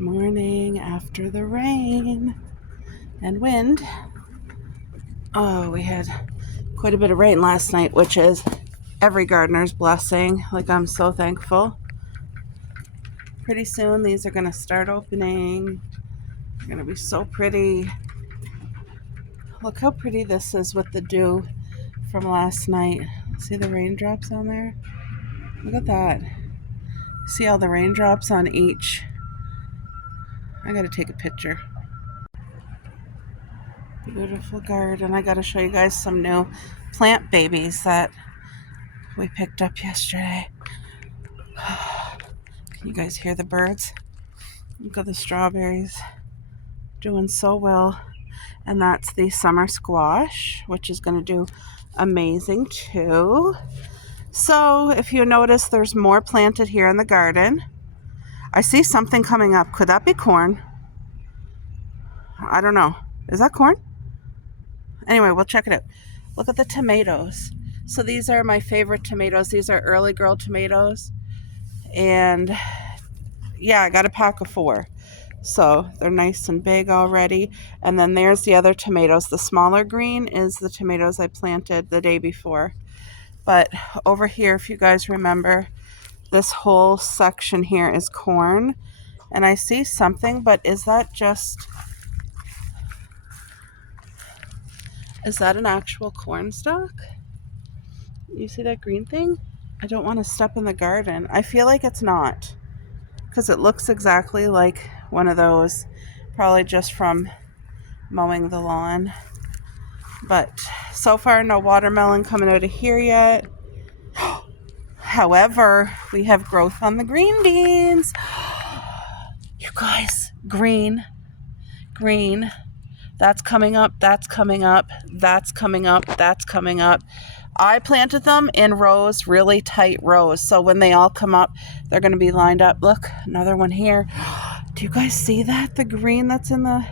Morning after the rain and wind. Oh, we had quite a bit of rain last night, which is every gardener's blessing. Like, I'm so thankful. Pretty soon these are going to start opening. They're going to be so pretty. Look how pretty this is with the dew from last night. See the raindrops on there? Look at that. See all the raindrops on each. I got to take a picture. Beautiful garden. I got to show you guys some new plant babies that we picked up yesterday. Can you guys hear the birds? Look at the strawberries. Doing so well. And that's the summer squash, which is going to do amazing too. So if you notice, there's more planted here in the garden. I see something coming up. Could that be corn? I don't know. Is that corn? Anyway, we'll check it out. Look at the tomatoes. So these are my favorite tomatoes. These are early girl tomatoes. And yeah, I got a pack of 4. So they're nice and big already. And then there's the other tomatoes. The smaller green is the tomatoes I planted the day before. But over here, if you guys remember, this whole section here is corn. And I see something, but is that an actual corn stalk? You see that green thing? I don't want to step in the garden. I feel like it's not, because it looks exactly like one of those, probably just from mowing the lawn. But so far, no watermelon coming out of here yet. However, we have growth on the green beans. You guys, green. That's coming up, that's coming up, that's coming up, that's coming up. I planted them in rows, really tight rows. So when they all come up, they're going to be lined up. Look, another one here. Do you guys see that? The green that's in the...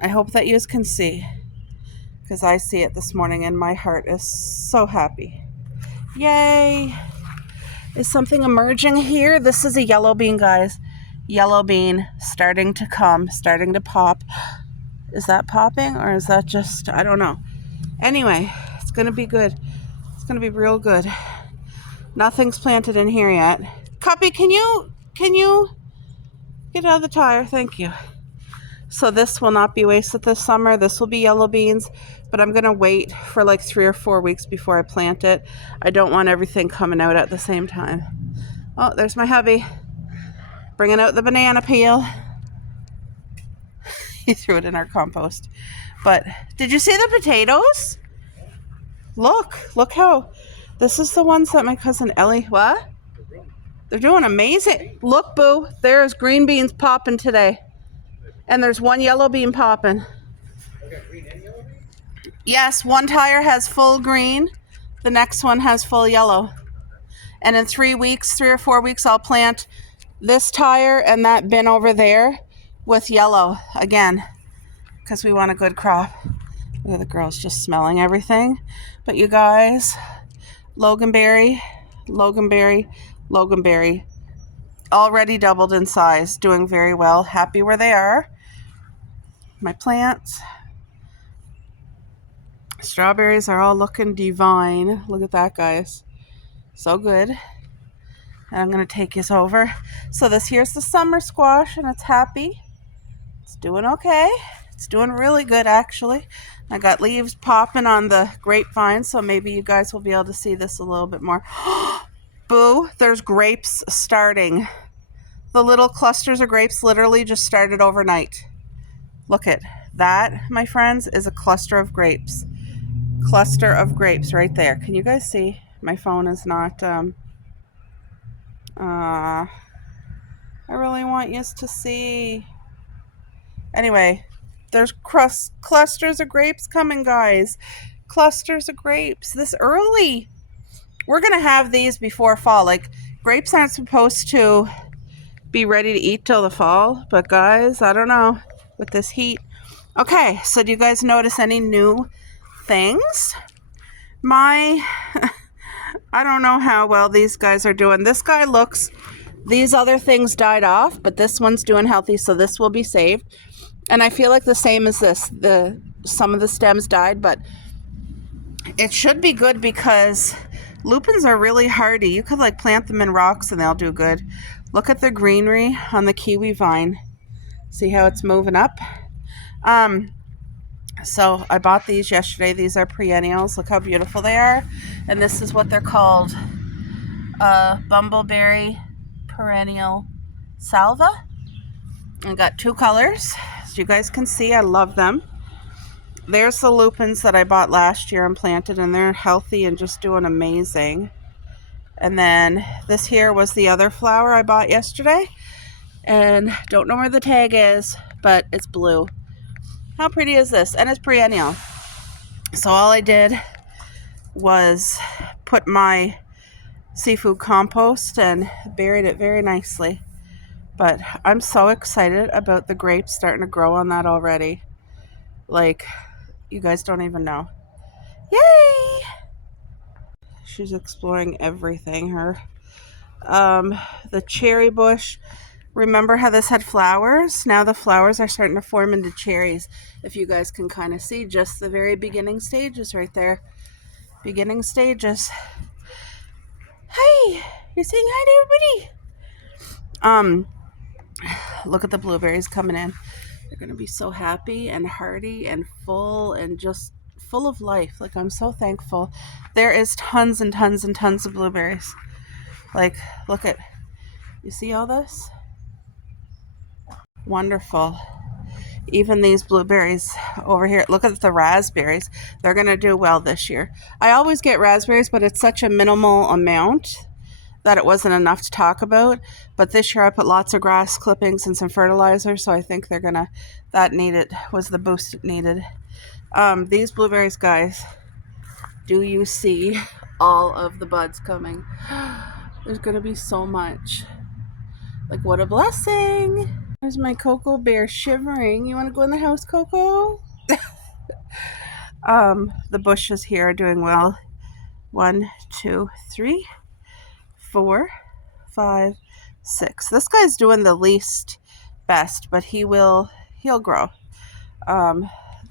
I hope that you can see, because I see it this morning and my heart is so happy. Yay! Is something emerging here? This is a yellow bean, guys. Yellow bean starting to come, starting to pop. Is that popping or is that just, I don't know. Anyway, it's going to be good. It's going to be real good. Nothing's planted in here yet. Cuppy, can you get out of the tire? Thank you. So this will not be wasted this summer. This will be yellow beans, but I'm going to wait for like 3 or 4 weeks before I plant it. I don't want everything coming out at the same time. Oh, there's my hubby. Bringing out the banana peel. He threw it in our compost. But did you see the potatoes? Look how, this is the ones that my cousin Ellie, what? They're doing amazing. Look, Boo, there's green beans popping today. And there's one yellow bean popping. Yes, one tire has full green. The next one has full yellow. And in 3 weeks, 3 or 4 weeks, I'll plant this tire and that bin over there with yellow again, because we want a good crop. Look at the girls just smelling everything. But you guys, Loganberry, already doubled in size, doing very well. Happy where they are. My plants. Strawberries are all looking divine. Look at that, guys. So good. And I'm going to take this over. So this here's the summer squash, and it's happy. It's doing okay. It's doing really good, actually. I got leaves popping on the grapevine, so maybe you guys will be able to see this a little bit more. Boo, there's grapes starting. The little clusters of grapes literally just started overnight. Look at that, my friends, is a cluster of grapes. Cluster of grapes right there. Can you guys see? My phone is not... I really want you to see. Anyway, there's clusters of grapes coming, guys. Clusters of grapes this early. We're going to have these before fall. Like, grapes aren't supposed to be ready to eat till the fall. But, guys, I don't know with this heat. Okay, so do you guys notice any new things? I don't know how well these guys are doing. This guy looks These other things died off, but this one's doing healthy, so this will be saved. And I feel like the same as this. Some of the stems died, but it should be good because lupins are really hardy. You could like plant them in rocks and they'll do good. Look at the greenery on the kiwi vine. See how it's moving up? So I bought these yesterday. These are perennials. Look how beautiful they are. And this is what they're called. Bumbleberry perennial salva. I got 2 colors. As you guys can see, I love them. There's the lupins that I bought last year and planted, and they're healthy and just doing amazing. And then this here was the other flower I bought yesterday. And don't know where the tag is, but it's blue. How pretty is this? And it's perennial. So all I did was put my seafood compost and buried it very nicely. But I'm so excited about the grapes starting to grow on that already. Like, you guys don't even know. Yay! She's exploring everything. The cherry bush. Remember how this had flowers? Now the flowers are starting to form into cherries. If you guys can kind of see just the very beginning stages right there. Beginning stages. Hi! You're saying hi to everybody. Look at the blueberries coming in. They're going to be so happy and hearty and full and just full of life. Like, I'm so thankful. There is tons and tons and tons of blueberries. Like, look at, you see all this? Wonderful. Even these blueberries over here. Look at the raspberries. They're going to do well this year. I always get raspberries, but it's such a minimal amount that it wasn't enough to talk about. But this year I put lots of grass clippings and some fertilizer, so I think they're gonna, that needed, was the boost it needed. These blueberries, guys, do you see all of the buds coming? There's gonna be so much. Like, what a blessing. There's my Cocoa Bear shivering. You want to go in the house, Coco? The bushes here are doing well. 1, 2, 3, 4, 5, 6. This guy's doing the least best, but he'll grow.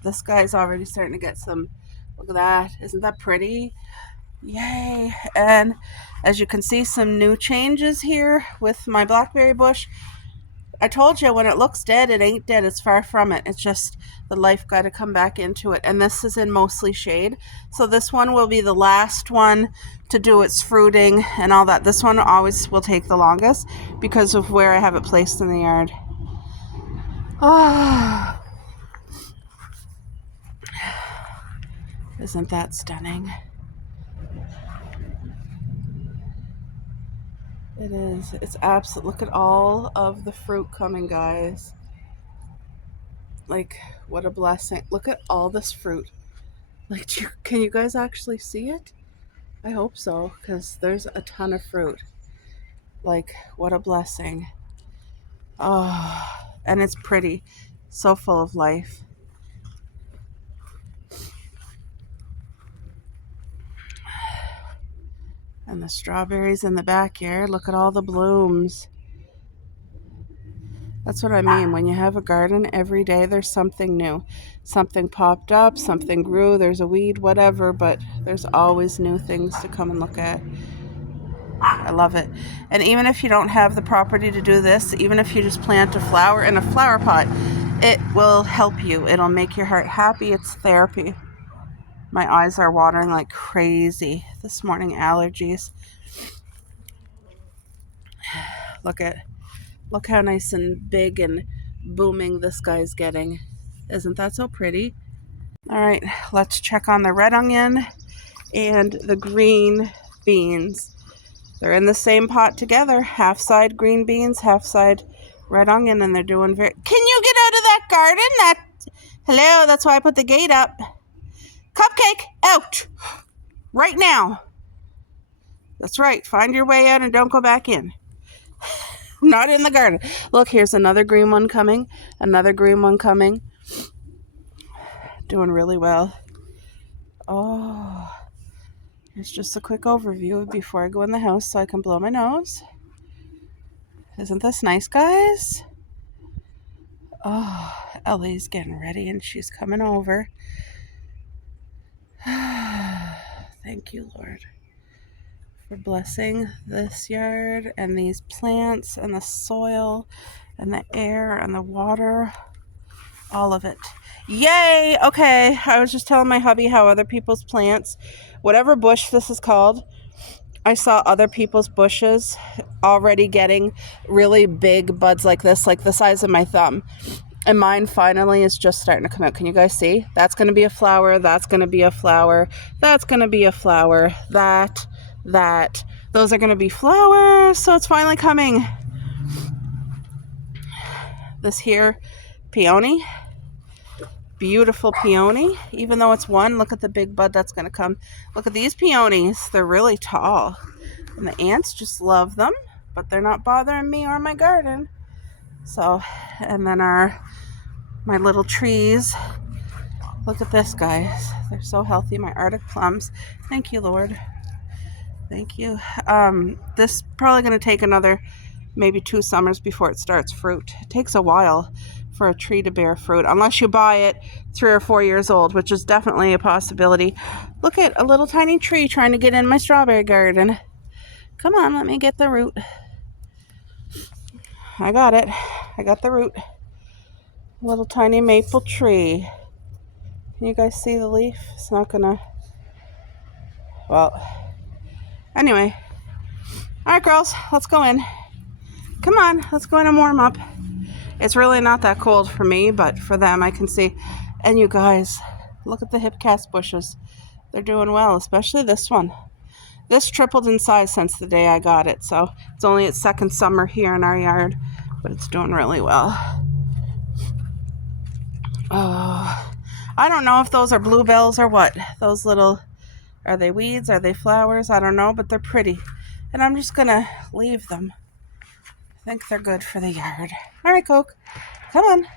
This guy's already starting to get some, look at that. Isn't that pretty? Yay. And as you can see, some new changes here with my blackberry bush. I told you, when it looks dead, it ain't dead. It's far from it. It's just the life got to come back into it. And this is in mostly shade. So this one will be the last one to do its fruiting and all that. This one always will take the longest because of where I have it placed in the yard. Oh, isn't that stunning? It is. It's absolute. Look at all of the fruit coming, guys. Like, what a blessing. Look at all this fruit. Like, can you guys actually see it? I hope so, because there's a ton of fruit. Like, what a blessing. Oh, and it's pretty. So full of life. And the strawberries in the backyard. Look at all the blooms. That's what I mean. When you have a garden, every day there's something new. Something popped up, something grew, there's a weed, whatever, but there's always new things to come and look at. I love it. And even if you don't have the property to do this, even if you just plant a flower in a flower pot, it will help you. It'll make your heart happy. It's therapy. My eyes are watering like crazy this morning. Allergies. Look how nice and big and booming this guy's getting. Isn't that so pretty? All right, let's check on the red onion and the green beans. They're in the same pot together. Half side green beans, half side red onion, and they're doing very... Can you get out of that garden? Hello, that's why I put the gate up. Cupcake, out! Right now. That's right, find your way out and don't go back in. Not in the garden. Look, here's another green one coming. Another green one coming. Doing really well. Oh, here's just a quick overview before I go in the house so I can blow my nose. Isn't this nice, guys? Oh, Ellie's getting ready and she's coming over. Thank you, Lord, for blessing this yard and these plants and the soil and the air and the water, all of it. Yay! Okay, I was just telling my hubby how other people's plants, whatever bush this is called, I saw other people's bushes already getting really big buds like this, like the size of my thumb. And mine finally is just starting to come out. Can you guys see? That's going to be a flower. That's going to be a flower. That's going to be a flower. That. Those are going to be flowers. So it's finally coming. This here peony. Beautiful peony. Even though it's one, look at the big bud that's going to come. Look at these peonies. They're really tall. And the ants just love them. But they're not bothering me or my garden. So, and then my little trees. Look at this, guys. They're so healthy. My Arctic plums. Thank you, Lord. Thank you. This probably going to take another maybe 2 summers before it starts fruit. It takes a while for a tree to bear fruit, unless you buy it 3 or 4 years old, which is definitely a possibility. Look at a little tiny tree trying to get in my strawberry garden. Come on, let me get the root. I got it. I got the root. Little tiny maple tree. Can you guys see the leaf? It's not gonna... Well, anyway. All right, girls, let's go in. Come on, let's go in and warm up. It's really not that cold for me, but for them, I can see. And you guys, look at the hipcast bushes. They're doing well, especially this one. This tripled in size since the day I got it, so it's only its second summer here in our yard, but it's doing really well. Oh, I don't know if those are bluebells or what. Those little, are they weeds? Are they flowers? I don't know, but they're pretty. And I'm just gonna leave them. I think they're good for the yard. All right, Coke, come on.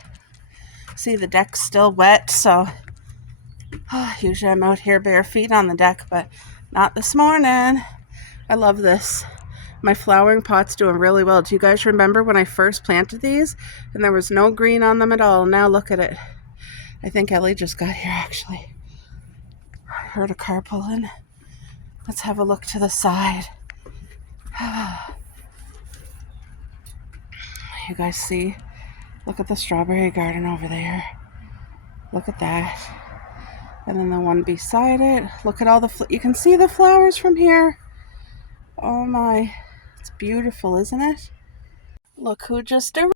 See, the deck's still wet, so usually I'm out here bare feet on the deck, but not this morning. I love this. My flowering pot's doing really well. Do you guys remember when I first planted these and there was no green on them at all? Now look at it. I think Ellie just got here, actually. I heard a car pull in. Let's have a look to the side. You guys see? Look at the strawberry garden over there. Look at that. And then the one beside it. Look at all the... You can see the flowers from here. Oh my. It's beautiful, isn't it? Look who just arrived.